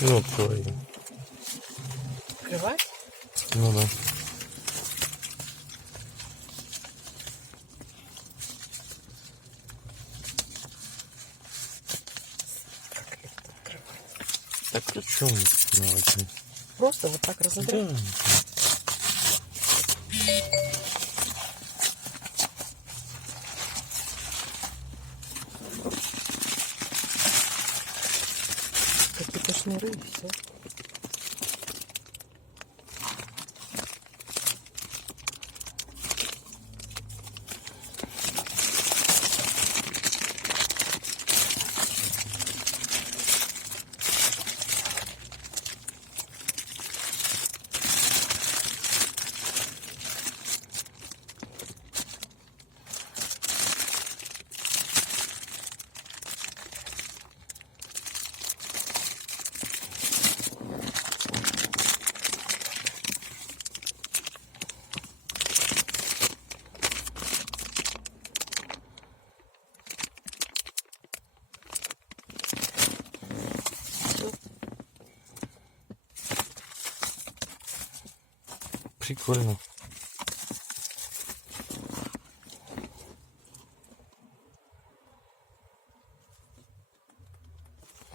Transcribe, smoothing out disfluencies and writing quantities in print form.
Ну, твої. Открывать? Ну да. Как это открывать? Так ключом навіть. Просто вот так разодрать? Да. Какие-то шнуры и все. Прикольно.